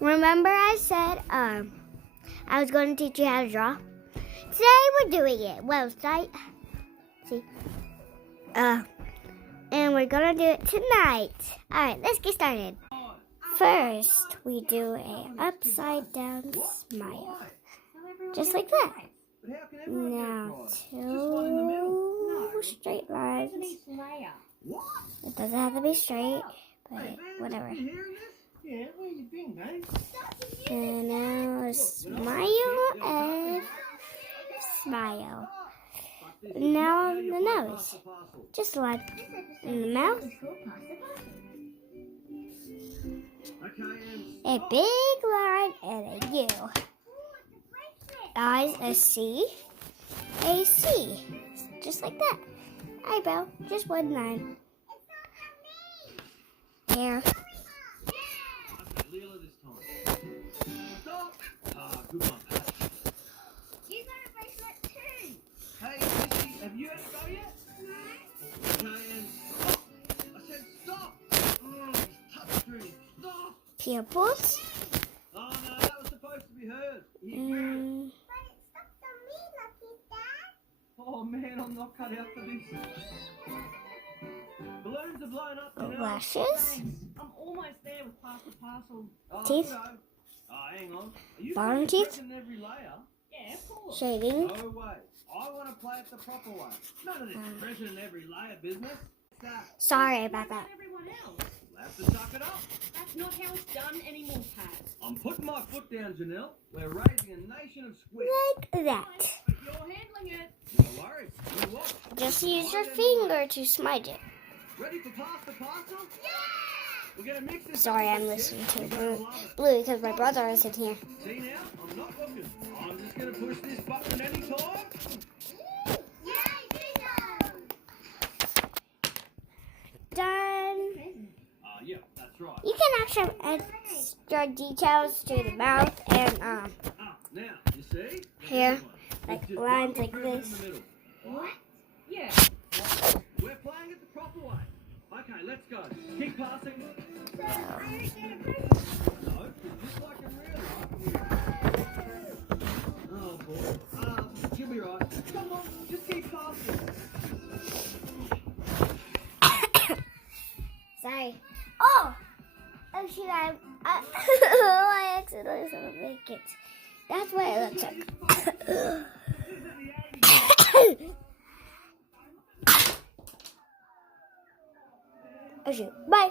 Remember I said I was going to teach you how to draw? Today we're doing it. Website. See? And we're gonna do it tonight. Alright, let's get started. First, we do a upside down smile. Just like that. Now, two straight lines. It doesn't have to be straight, but whatever. And now smile and smile. Now the nose. Just like in the mouth. A big line and a U. Eyes, a C. A C. Just like that. Eyebrow, just one line. Hair. Good one, Pat. You got a bracelet too. Hey, Missy, have you had a go yet? No. Okay, and stop. I said stop. Oh, touchscreen. Stop. Pupils. Oh, no, that was supposed to be heard. But it stopped on me, Lucky Dad. Oh, man, I'm not cut out for this. Balloons are blown up, you know. Lashes. I'm almost there with past the parcel. Oh, Teeth. no. Oh, hang on. Are you Bottom really teeth. pressing every layer? Yeah, of course. Shaving. No way. I want to play it the proper way. None of this pressing every layer business. That. Sorry about What that. about everyone else? We'll have to suck it up. That's not how it's done anymore, Pat. I'm putting my foot down, Janelle. We're raising a nation of squid. Like that. But you're handling it. No worries. You watch. Just use your finger to smudge it. Ready for pass the parcel? Yeah! We're gonna mix this. Sorry, up I'm with listening chips. to You're gonna Blue, love it. Blue because my brother isn't here. See now? I'm not looking. I'm just gonna push this button anytime. Yay, Dino! Done. Yeah, that's right. You can actually add extra details to the mouth and Ah, now, you see? Here, It's like just lines one like improvement this. in the middle. What? Yeah. We're playing it the proper way. Okay, let's go. Keep passing. So, I don't get a bracelet. No, just like in real life. Oh boy. You'll be right. Come on, just keep passing. Sorry. Oh! Oh shoot, I accidentally saw the bacon. That's what it looks like. Oh shoot. Bye.